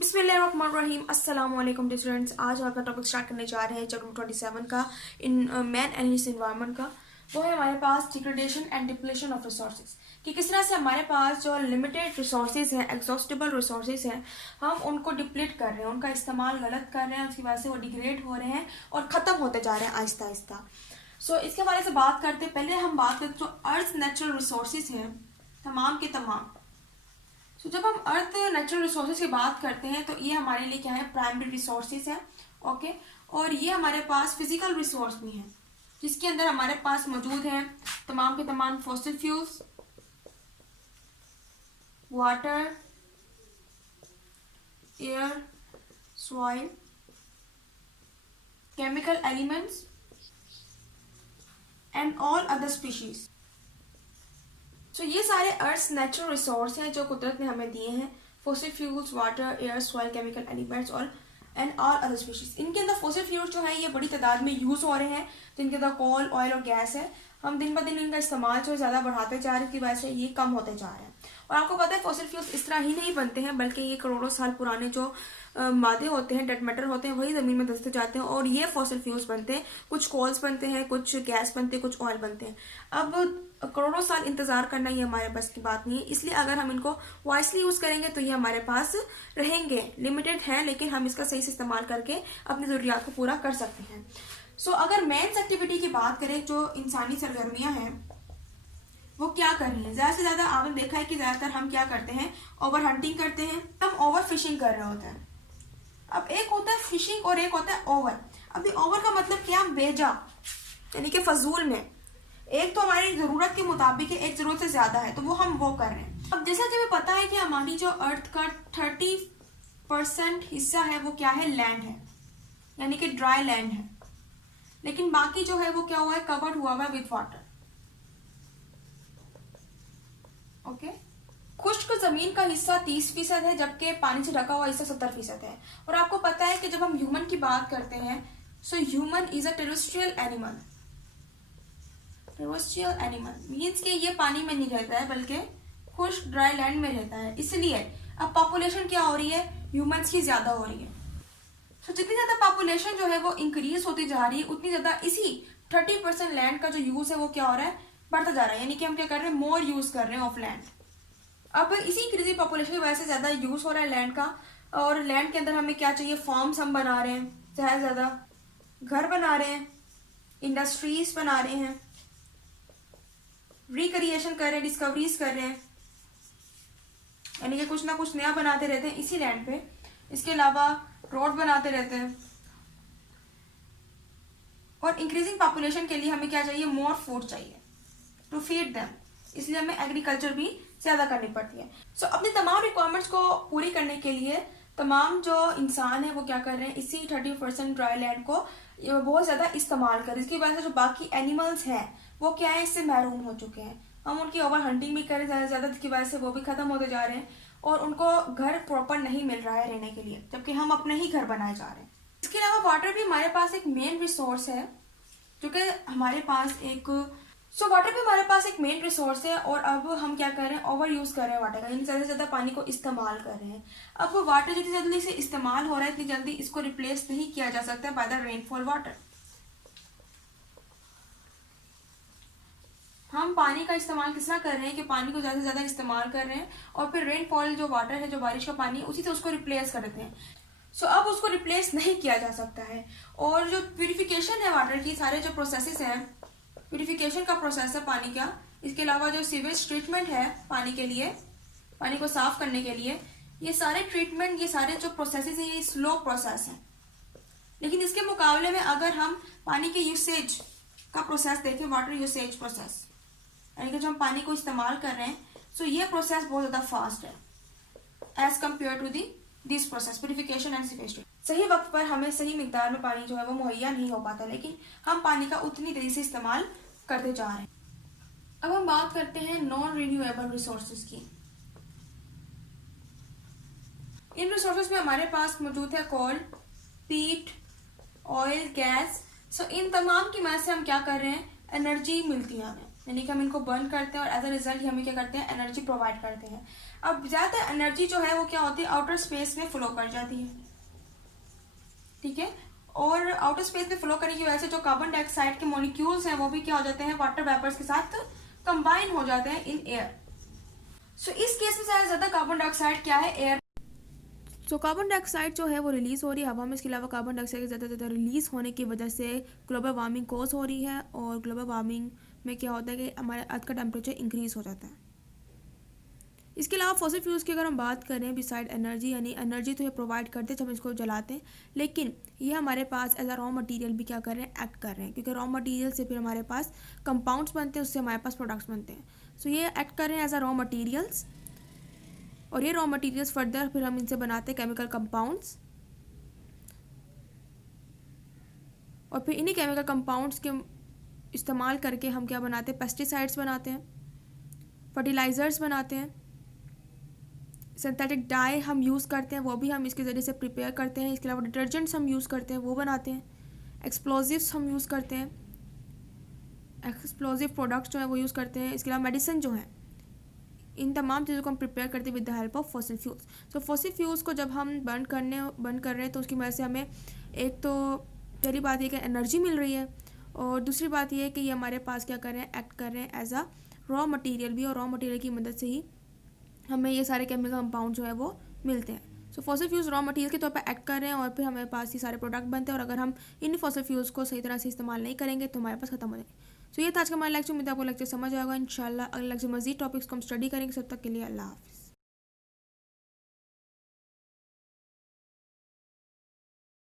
बिस्मिल्लाहिर्रहमानिर्रहीम अस्सलाम वालेकुम स्टूडेंट्स। आज आपका टॉपिक स्टार्ट करने जा रहे हैं चैप्टर 27 का in man and his environment का। वो है हमारे पास degradation and depletion of resources, कि किस तरह से हमारे पास जो लिमिटेड रिसोर्सेज हैं, एग्जॉस्टेबल रिसोर्सेज हैं, हम उनको डिप्लीट कर रहे हैं, उनका इस्तेमाल गलत कर रहे हैं, उसकी वजह से वो डिग्रेड हो रहे हैं और ख़त्म होते जा रहे हैं आहिस्ता आहिस्ता। सो इसके बारे से बात करते पहले हम बात करते जो अर्थ नेचुरल रिसोर्सेज हैं तमाम के तमाम। जब हम अर्थ नेचुरल रिसोर्सेज की बात करते हैं तो ये हमारे लिए क्या है, प्राइमरी रिसोर्सेज है। ओके, और ये हमारे पास फिजिकल रिसोर्स भी हैं जिसके अंदर हमारे पास मौजूद हैं तमाम के तमाम fossil fuels, water, air, soil, chemical elements and all other species. तो ये सारे अर्थ नेचुरल रिसोर्स हैं जो कुदरत ने हमें दिए हैं। Fossil fuels, water, air, soil, chemical elements और एंड ऑल अदर स्पीशीज। इनके अंदर फॉसिल फ्यूल्स जो है ये बड़ी तादाद में यूज हो रहे हैं, जिनके अंदर कोल, ऑयल और गैस है। हम दिन ब दिन इनका इस्तेमाल जो ज़्यादा बढ़ाते जा रहे हैं, की वजह से ये कम होते जा रहे हैं। और आपको पता है फॉसिल फ्यूल्स इस तरह ही नहीं बनते हैं, बल्कि ये करोड़ों साल पुराने जो मादे होते हैं, डेड मैटर होते हैं, वही ज़मीन में धंसते जाते हैं और ये फॉसिल फ्यूल्स बनते हैं। कुछ कोल्स बनते हैं, कुछ गैस बनते हैं, कुछ ऑयल बनते हैं। अब करोड़ों साल इंतजार करना ये हमारे बस की बात नहीं है, इसलिए अगर हम इनको वाइसली यूज करेंगे तो ये हमारे पास रहेंगे। लिमिटेड है लेकिन हम इसका सही से इस्तेमाल करके अपनी जरूरियात को पूरा कर सकते हैं। अगर मेन्स एक्टिविटी की बात करें, जो इंसानी सरगर्मियां हैं वो क्या कर रही हैं, ज्यादा से ज्यादा आपने देखा है कि ज्यादातर हम क्या करते हैं, ओवर हंटिंग करते हैं, हम ओवर फिशिंग कर रहे होते हैं। अब एक होता है फिशिंग और एक होता है ओवर। अभी ओवर का मतलब क्या, बेजा यानी कि फजूल में। एक तो हमारी जरूरत के मुताबिक है, एक जरूरत से ज्यादा है, तो वो कर रहे हैं। अब जैसा कि हमें पता है कि हमारी जो अर्थ का 30% हिस्सा है वो क्या है, लैंड है, यानी कि ड्राई लैंड है। लेकिन बाकी जो है वो क्या हुआ है, कवर्ड हुआ हुआ है विद वाटर। ओके, खुश्क जमीन का हिस्सा 30% है, जबकि पानी से ढका हुआ हिस्सा 70% है। और आपको पता है कि जब हम ह्यूमन की बात करते हैं, so human is a terrestrial animal. Terrestrial animal means कि ये पानी में नहीं रहता है बल्कि खुश्क ड्राई लैंड में रहता है। इसलिए अब पॉपुलेशन क्या हो रही है, ह्यूमंस की ज्यादा हो रही है। जितनी ज्यादा पॉपुलेशन जो है वो इंक्रीज होती जा रही है, उतनी ज्यादा इसी 30% लैंड का जो यूज है वो क्या हो रहा है, बढ़ता जा रहा है। यानी कि हम क्या कर रहे हैं, मोर यूज कर रहे हैं ऑफ लैंड। अब इसी इंक्रीजिंग पॉपुलेशन की वजह से ज्यादा यूज हो रहा है लैंड का, और लैंड के अंदर हमें क्या चाहिए, फॉर्म्स हम बना रहे हैं, ज्यादा ज्यादा घर बना रहे हैं, इंडस्ट्रीज बना रहे हैं, रिक्रिएशन कर रहे हैं, डिस्कवरीज कर रहे हैं, यानी कि कुछ ना कुछ नया बनाते रहते हैं इसी लैंड पे। इसके अलावा रोड बनाते रहते हैं। और इंक्रीजिंग पॉपुलेशन के लिए हमें क्या चाहिए, मोर फूड चाहिए टू फीड देम, इसलिए हमें एग्रीकल्चर भी ज्यादा करनी पड़ती है। अपनी तमाम रिक्वायरमेंट्स को पूरी करने के लिए तमाम जो इंसान है वो क्या कर रहे हैं, इसी 30% ड्राई लैंड को बहुत ज्यादा इस्तेमाल कर रहे हैं। इसकी वजह से जो बाकी एनिमल्स हैं वो क्या है, इससे महरूम हो चुके हैं। हम उनकी ओवर हंटिंग भी करें ज्यादा से ज्यादा, जिसकी वजह से वो भी खत्म होते जा रहे हैं और उनको घर प्रॉपर नहीं मिल रहा है रहने के लिए, जबकि हम अपने ही घर बनाए जा रहे हैं। इसके अलावा वाटर भी हमारे पास एक मेन रिसोर्स है, जो कि हमारे पास एक वाटर भी हमारे पास एक मेन रिसोर्स है। और अब हम क्या कर रहे हैं, ओवर यूज कर रहे हैं वाटर का, यानी ज्यादा से ज्यादा पानी को इस्तेमाल कर रहे हैं। अब वाटर जितनी जल्दी से इस्तेमाल हो रहा है, इतनी जल्दी इसको रिप्लेस नहीं किया जा सकता बाय द रेनफॉल वाटर। हम पानी का इस्तेमाल किस तरह कर रहे हैं कि पानी को ज्यादा से ज्यादा इस्तेमाल कर रहे हैं और फिर रेनफॉल जो वाटर है, जो बारिश का पानी है, उसी से उसको रिप्लेस कर देते हैं। अब उसको रिप्लेस नहीं किया जा सकता है। और जो प्यूरिफिकेशन है वाटर की, सारे जो प्रोसेसेस हैं, प्यूरिफिकेशन का प्रोसेस है पानी का, इसके अलावा जो सीवेज ट्रीटमेंट है पानी के लिए, पानी को साफ करने के लिए, ये सारे ट्रीटमेंट, ये सारे जो प्रोसेसेस हैं, ये स्लो प्रोसेस है। लेकिन इसके मुकाबले में अगर हम पानी के यूसेज का प्रोसेस देखें, वाटर यूसेज प्रोसेस, यानी कि जो हम पानी को इस्तेमाल कर रहे हैं, ये प्रोसेस बहुत ज्यादा फास्ट है as compared to this process, purification and sewage treatment. सही वक्त पर हमें सही मिकदार में पानी जो है वो मुहैया नहीं हो पाता, लेकिन हम पानी का उतनी तेजी से इस्तेमाल करते जा रहे हैं। अब हम बात करते हैं नॉन रिन्यूएबल रिसोर्सेज की। इन रिसोर्सेज में हमारे पास मौजूद है कोल, पीट, ऑयल, गैस। इन तमाम की मदद से हम क्या कर रहे हैं, एनर्जी मिलती है हमें, यानी कि हम इनको बर्न करते हैं और एज अ रिजल्ट हमें क्या करते हैं, एनर्जी प्रोवाइड करते हैं। अब ज़्यादातर एनर्जी जो है वो क्या होती है, आउटर स्पेस में फ्लो कर जाती है, ठीक है। और आउटर स्पेस में फ्लो करने की वजह से जो कार्बन डाइऑक्साइड के मॉलिक्यूल्स हैं वो भी क्या हो जाते हैं, वाटर वेपर्स के साथ कंबाइन हो जाते हैं इन एयर। सो इस केस में सबसे ज़्यादा कार्बन डाइऑक्साइड क्या है, एयर। सो कार्बन डाइऑक्साइड जो है वो रिलीज़ हो रही है हवा में। इसके अलावा कार्बन डाइऑक्साइड ज़्यादा से ज़्यादा रिलीज़ होने की वजह से ग्लोबल वार्मिंग कॉज हो रही है, और ग्लोबल वार्मिंग में क्या होता है कि हमारे अर्थ का टेम्परेचर इंक्रीज़ हो जाता है। इसके अलावा फॉसिल फ्यूल्स की अगर हम बात करें, बिसाइड एनर्जी, यानी एनर्जी तो ये प्रोवाइड करते हैं जब हम इसको जलाते हैं, लेकिन ये हमारे पास एज अ रॉ मटेरियल भी क्या कर रहे हैं, एक्ट कर रहे हैं, क्योंकि रॉ मटेरियल से फिर हमारे पास कंपाउंड्स बनते हैं, उससे हमारे पास प्रोडक्ट्स बनते हैं। सो ये एक्ट कर रहे हैं एज अ रॉ मटीरियल्स, और ये रॉ मटेरियल्स फर्दर फिर हम इनसे बनाते हैं केमिकल कंपाउंड्स, और फिर इन्हीं केमिकल कंपाउंड्स के इस्तेमाल करके हम क्या बनाते हैं, पेस्टिसाइड्स बनाते हैं, फर्टिलाइज़र्स बनाते हैं, सिंथेटिक डाई हम यूज़ करते हैं, वो भी हम इसके ज़रिए से प्रिपेयर करते हैं। इसके अलावा डिटर्जेंट्स हम यूज़ करते हैं, वो बनाते हैं। एक्सप्लोजिव्स हम यूज़ करते हैं, एक्सप्लोजिव प्रोडक्ट्स जो है वो यूज़ करते हैं। इसके अलावा मेडिसिन जो है, इन तमाम चीज़ों को हम प्रिपेयर करते हैं with the help of fossil fuels. So fossil fuels को जब हम बर्न कर रहे हैं तो उसकी वजह से हमें एक तो पहली बात ये कि एनर्जी मिल रही है, और दूसरी बात ये है कि ये हमारे पास क्या कर रहे हैं, एक्ट कर रहे हैं एज अ रॉ मटेरियल भी, और रॉ मटेरियल की मदद से ही हमें ये सारे केमिकल कंपाउंड जो है वो मिलते हैं। सो फॉसिल फ्यूल्स रॉ मटेरियल के तौर पर एक्ट कर रहे हैं, और फिर हमारे पास ये सारे प्रोडक्ट बनते हैं, और अगर हम इन फॉसिल फ्यूल्स को सही तरह से इस्तेमाल नहीं करेंगे तो हमारे पास खत्म हो जाएंगे। सो ये था आज का हमारा लेक्चर। उम्मीद है आपको लेक्चर समझ आएगा। इंशाल्लाह अगले लेक्चर मजीद टॉपिक्स को हम स्टडी करेंगे। सब तक के लिए अल्लाह हाफ़िज़।